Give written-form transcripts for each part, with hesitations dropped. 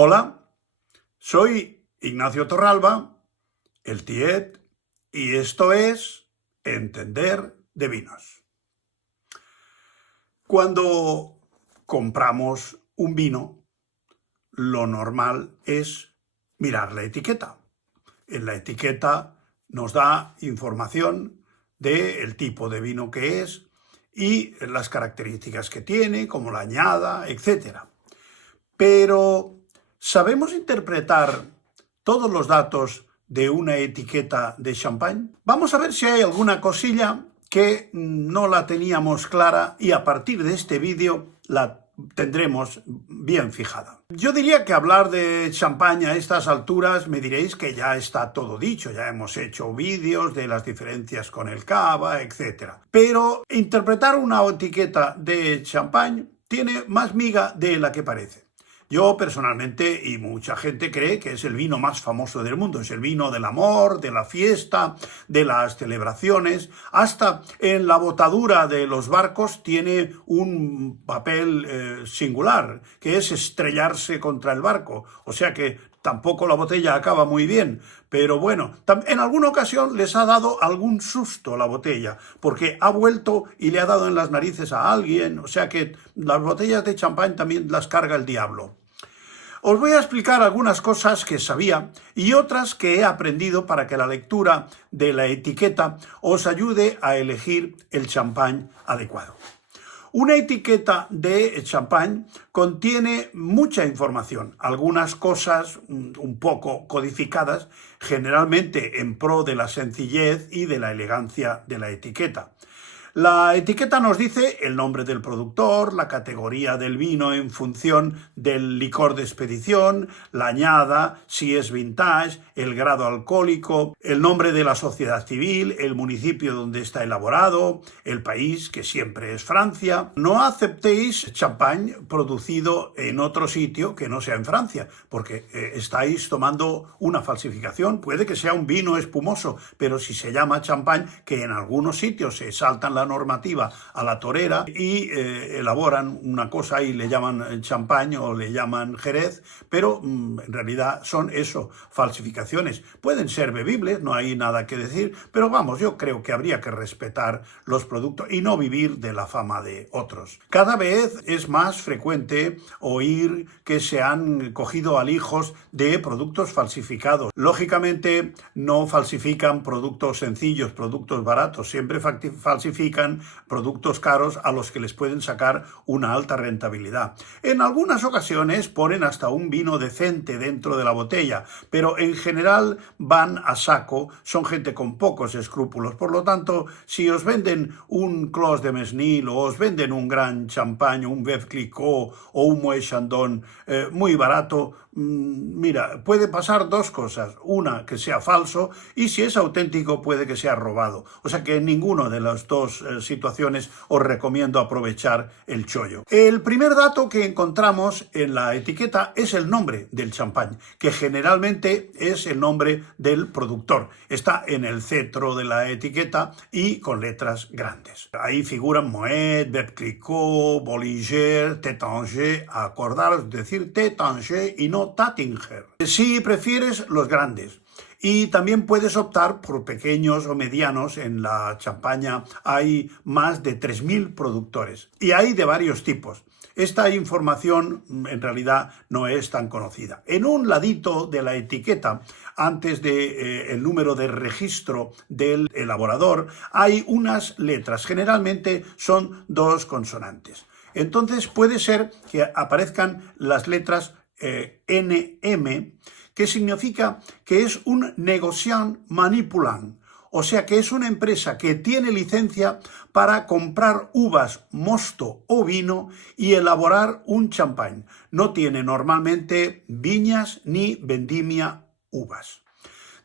Hola, soy Ignacio Torralba, el Tiet, y esto es Entender de Vinos. Cuando compramos un vino, lo normal es mirar la etiqueta. En la etiqueta nos da información del tipo de vino que es y las características que tiene, como la añada, etc. Pero ¿sabemos interpretar todos los datos de una etiqueta de champán? Vamos a ver si hay alguna cosilla que no la teníamos clara y a partir de este vídeo la tendremos bien fijada. Yo diría que hablar de champán a estas alturas me diréis que ya está todo dicho, ya hemos hecho vídeos de las diferencias con el cava, etc. Pero interpretar una etiqueta de champán tiene más miga de la que parece. Yo personalmente, y mucha gente cree que es el vino más famoso del mundo, es el vino del amor, de la fiesta, de las celebraciones, hasta en la botadura de los barcos tiene un papel singular, que es estrellarse contra el barco, o sea que tampoco la botella acaba muy bien, pero bueno, en alguna ocasión les ha dado algún susto la botella, porque ha vuelto y le ha dado en las narices a alguien, o sea que las botellas de champán también las carga el diablo. Os voy a explicar algunas cosas que sabía y otras que he aprendido para que la lectura de la etiqueta os ayude a elegir el champán adecuado. Una etiqueta de champán contiene mucha información, algunas cosas un poco codificadas, generalmente en pro de la sencillez y de la elegancia de la etiqueta. La etiqueta nos dice el nombre del productor, la categoría del vino en función del licor de expedición, la añada, si es vintage, el grado alcohólico, el nombre de la sociedad civil, el municipio donde está elaborado, el país, que siempre es Francia. No aceptéis champán producido en otro sitio que no sea en Francia, porque estáis tomando una falsificación. Puede que sea un vino espumoso, pero si se llama champán, que en algunos sitios se saltan la normativa a la torera y elaboran una cosa y le llaman champán o le llaman jerez, pero en realidad son eso, falsificaciones. Pueden ser bebibles, no hay nada que decir, pero vamos, yo creo que habría que respetar los productos y no vivir de la fama de otros. Cada vez es más frecuente oír que se han cogido alijos de productos falsificados. Lógicamente no falsifican productos sencillos, productos baratos, siempre falsifican productos caros a los que les pueden sacar una alta rentabilidad. En algunas ocasiones ponen hasta un vino decente dentro de la botella, pero en general van a saco, son gente con pocos escrúpulos. Por lo tanto, si os venden un Clos de Mesnil o os venden un gran champán, un Veuve Clicquot o un Moët Chandon muy barato, mira, puede pasar dos cosas. Una, que sea falso, y si es auténtico puede que sea robado. O sea que en ninguna de las dos situaciones os recomiendo aprovechar el chollo. El primer dato que encontramos en la etiqueta es el nombre del champán, que generalmente es el nombre del productor. Está en el cetro de la etiqueta y con letras grandes. Ahí figuran Moët, Veuve Clicquot, Bollinger, Taittinger. Acordaros de decir Taittinger y no Taittinger. Si prefieres los grandes. Y también puedes optar por pequeños o medianos. En la champaña hay más de 3.000 productores y hay de varios tipos. Esta información en realidad no es tan conocida. En un ladito de la etiqueta, antes del número de registro del elaborador, hay unas letras. Generalmente son dos consonantes. Entonces puede ser que aparezcan las letras NM, que significa que es un négociant manipulant, o sea que es una empresa que tiene licencia para comprar uvas, mosto o vino y elaborar un champán. No tiene normalmente viñas ni vendimia uvas.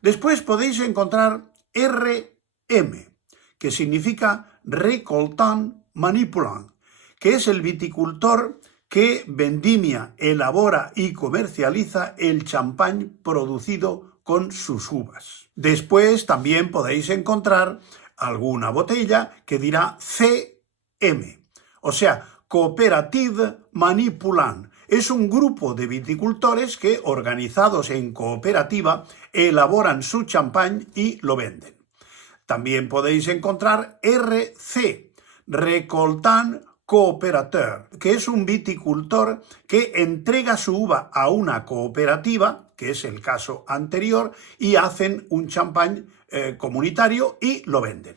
Después podéis encontrar RM, que significa récoltant manipulant, que es el viticultor que vendimia, elabora y comercializa el champán producido con sus uvas. Después también podéis encontrar alguna botella que dirá CM, o sea, Cooperative Manipulant, Es un grupo de viticultores que, organizados en cooperativa, elaboran su champán y lo venden. También podéis encontrar RC, Recoltant Cooperateur, que es un viticultor que entrega su uva a una cooperativa, que es el caso anterior, y hacen un champán comunitario y lo venden.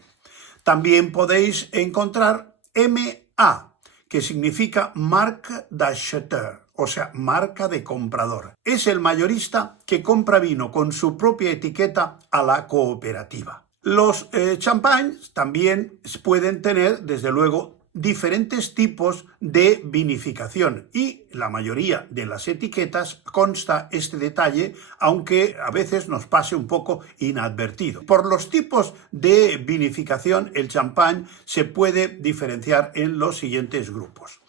También podéis encontrar MA, que significa marque d'acheteur, o sea, marca de comprador. Es el mayorista que compra vino con su propia etiqueta a la cooperativa. Los champagnes también pueden tener, desde luego, diferentes tipos de vinificación y la mayoría de las etiquetas consta este detalle, aunque a veces nos pase un poco inadvertido. Por los tipos de vinificación, el champán se puede diferenciar en los siguientes grupos.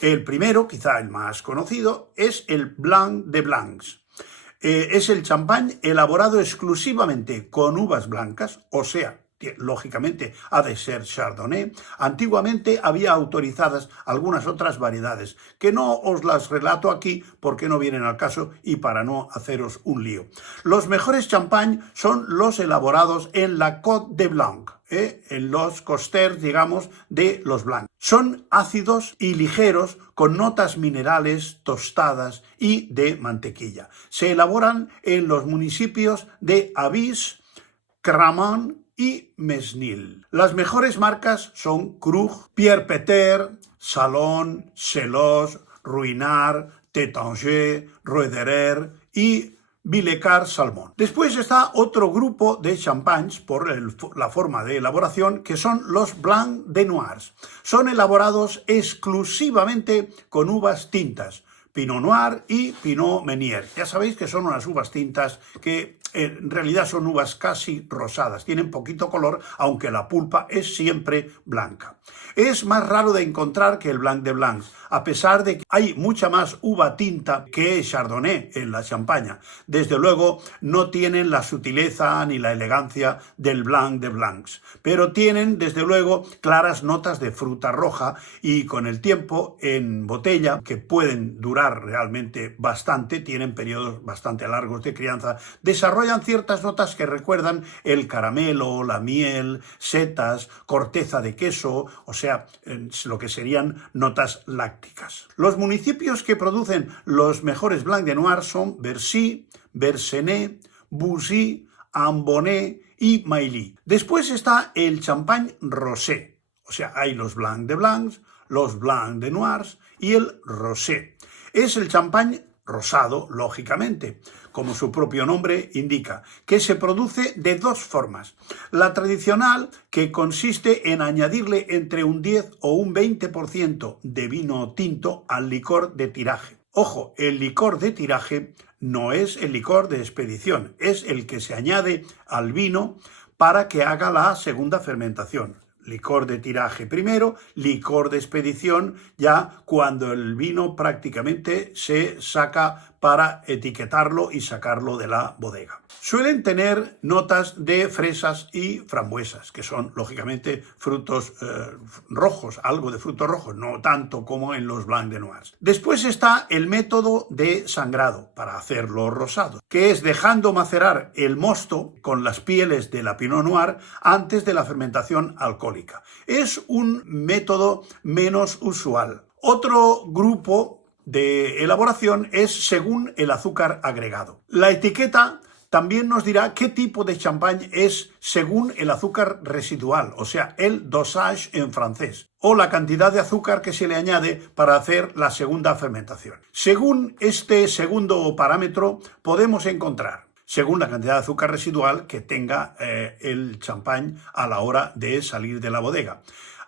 El primero, quizá el más conocido, es el Blanc de Blancs. Es el champán elaborado exclusivamente con uvas blancas, o sea, que lógicamente ha de ser Chardonnay. Antiguamente había autorizadas algunas otras variedades, que no os las relato aquí porque no vienen al caso y para no haceros un lío. Los mejores champán son los elaborados en la Côte de Blanc, en los costers, digamos, de los blancos. Son ácidos y ligeros, con notas minerales, tostadas y de mantequilla. Se elaboran en los municipios de Avis, Cramant y Mesnil. Las mejores marcas son Krug, Pierre Peter, Salon, Celos, Ruinart, Tétanger, Roederer y Villecart Salmon. Después está otro grupo de champagnes por la forma de elaboración, que son los Blanc de Noirs. Son elaborados exclusivamente con uvas tintas, Pinot Noir y Pinot Meunier. Ya sabéis que son unas uvas tintas que en realidad son uvas casi rosadas, tienen poquito color, aunque la pulpa es siempre blanca. Es más raro de encontrar que el Blanc de Blancs, a pesar de que hay mucha más uva tinta que Chardonnay en la Champaña. Desde luego no tienen la sutileza ni la elegancia del Blanc de Blancs, pero tienen desde luego claras notas de fruta roja y con el tiempo en botella, que pueden durar realmente bastante, tienen periodos bastante largos de crianza, desarrollan ciertas notas que recuerdan el caramelo, la miel, setas, corteza de queso, o sea, lo que serían notas lácticas. Los municipios que producen los mejores Blanc de Noir son Bercy, Versenay, Bouzy, Ambonnay y Mailly. Después está el champagne rosé, o sea, hay los Blanc de Blancs, los Blanc de Noirs y el rosé. Es el champagne rosado, lógicamente, como su propio nombre indica, que se produce de dos formas. La tradicional, que consiste en añadirle entre un 10 o un 20% de vino tinto al licor de tiraje. Ojo, el licor de tiraje no es el licor de expedición, es el que se añade al vino para que haga la segunda fermentación. Licor de tiraje primero, licor de expedición ya cuando el vino prácticamente se saca para etiquetarlo y sacarlo de la bodega. Suelen tener notas de fresas y frambuesas, que son lógicamente frutos rojos, algo de frutos rojos, no tanto como en los Blanc de Noirs. Después está el método de sangrado para hacerlo rosado, que es dejando macerar el mosto con las pieles de la Pinot Noir antes de la fermentación alcohólica. Es un método menos usual. Otro grupo de elaboración es según el azúcar agregado. La etiqueta también nos dirá qué tipo de champán es según el azúcar residual, o sea, el dosage en francés, o la cantidad de azúcar que se le añade para hacer la segunda fermentación. Según este segundo parámetro podemos encontrar, según la cantidad de azúcar residual que tenga el champán a la hora de salir de la bodega.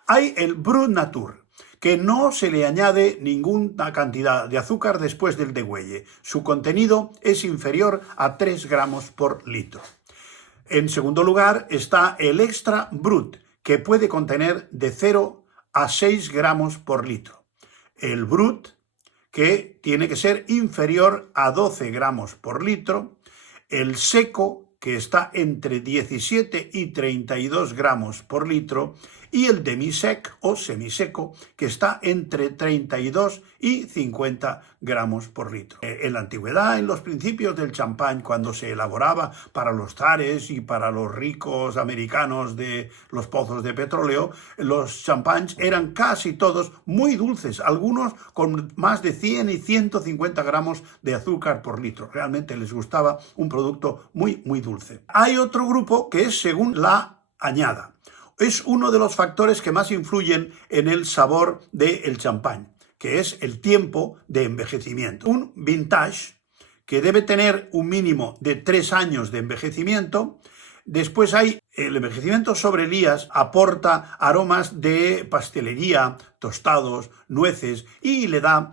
Hay el Brut Nature, que no se le añade ninguna cantidad de azúcar después del degüelle. Su contenido es inferior a 3 gramos por litro. En segundo lugar está el Extra Brut, que puede contener de 0 a 6 gramos por litro. El Brut, que tiene que ser inferior a 12 gramos por litro. El Seco, que está entre 17 y 32 gramos por litro. y el demi-sec o semiseco, que está entre 32 y 50 gramos por litro. En la antigüedad, en los principios del champán, cuando se elaboraba para los zares y para los ricos americanos de los pozos de petróleo, los champáns eran casi todos muy dulces, algunos con más de 100 y 150 gramos de azúcar por litro. Realmente les gustaba un producto muy, muy dulce. Hay otro grupo que es según la añada. Es uno de los factores que más influyen en el sabor del champán, que es el tiempo de envejecimiento. Un vintage que debe tener un mínimo de 3 años de envejecimiento. Después hay el envejecimiento sobre lías, aporta aromas de pastelería, tostados, nueces y le da,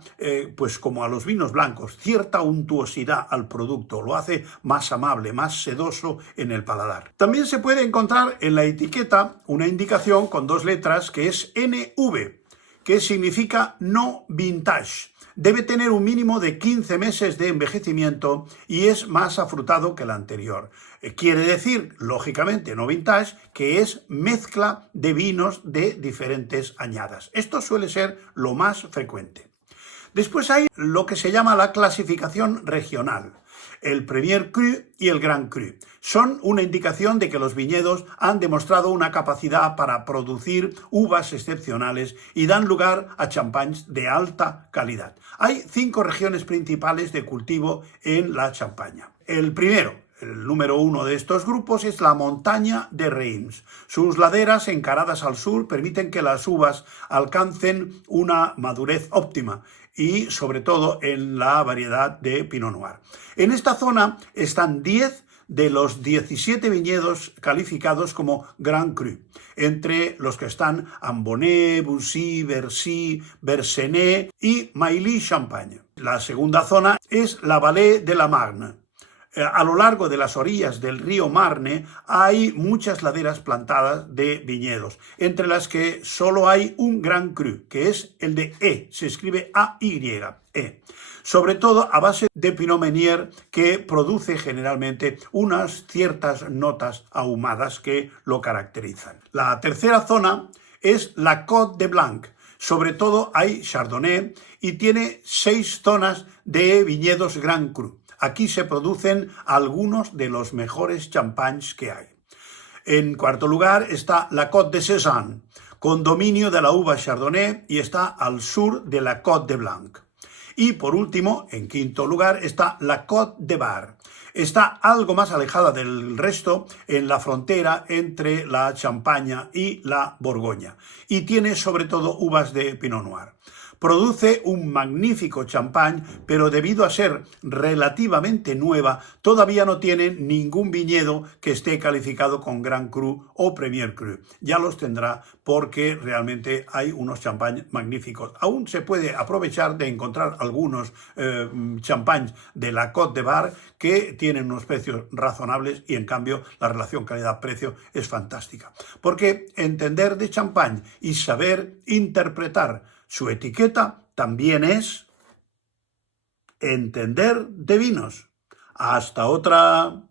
pues como a los vinos blancos, cierta untuosidad al producto, lo hace más amable, más sedoso en el paladar. También se puede encontrar en la etiqueta una indicación con 2 letras que es NV, que significa no vintage. Debe tener un mínimo de 15 meses de envejecimiento y es más afrutado que el anterior. Quiere decir, lógicamente, no vintage, que es mezcla de vinos de diferentes añadas. Esto suele ser lo más frecuente. Después hay lo que se llama la clasificación regional. El Premier Cru y el Grand Cru son una indicación de que los viñedos han demostrado una capacidad para producir uvas excepcionales y dan lugar a champáns de alta calidad. Hay 5 regiones principales de cultivo en la Champaña. El número 1 de estos grupos es la montaña de Reims. Sus laderas encaradas al sur permiten que las uvas alcancen una madurez óptima y sobre todo en la variedad de Pinot Noir. En esta zona están 10 de los 17 viñedos calificados como Grand Cru, entre los que están Ambonnet, Bussy, Bercy, Versenay y Mailly-Champagne. La segunda zona es la Vallée de la Marne. A lo largo de las orillas del río Marne hay muchas laderas plantadas de viñedos, entre las que solo hay un Grand Cru, que es el de E, se escribe A-Y-E. Sobre todo a base de Pinot Meunier, que produce generalmente unas ciertas notas ahumadas que lo caracterizan. La tercera zona es la Côte de Blanc. Sobre todo hay Chardonnay y tiene 6 zonas de viñedos Grand Cru. Aquí se producen algunos de los mejores champáns que hay. En cuarto lugar está la Côte de Sézanne, con dominio de la uva Chardonnay y está al sur de la Côte de Blanc. Y por último, en quinto lugar, está la Côte de Bar. Está algo más alejada del resto en la frontera entre la Champaña y la Borgoña y tiene sobre todo uvas de Pinot Noir. Produce un magnífico champán, pero debido a ser relativamente nueva, todavía no tiene ningún viñedo que esté calificado con Grand Cru o Premier Cru. Ya los tendrá porque realmente hay unos champáns magníficos. Aún se puede aprovechar de encontrar algunos champáns de la Côte de Bar que tienen unos precios razonables y en cambio la relación calidad-precio es fantástica. Porque entender de champán y saber interpretar su etiqueta también es entender de vinos. Hasta otra.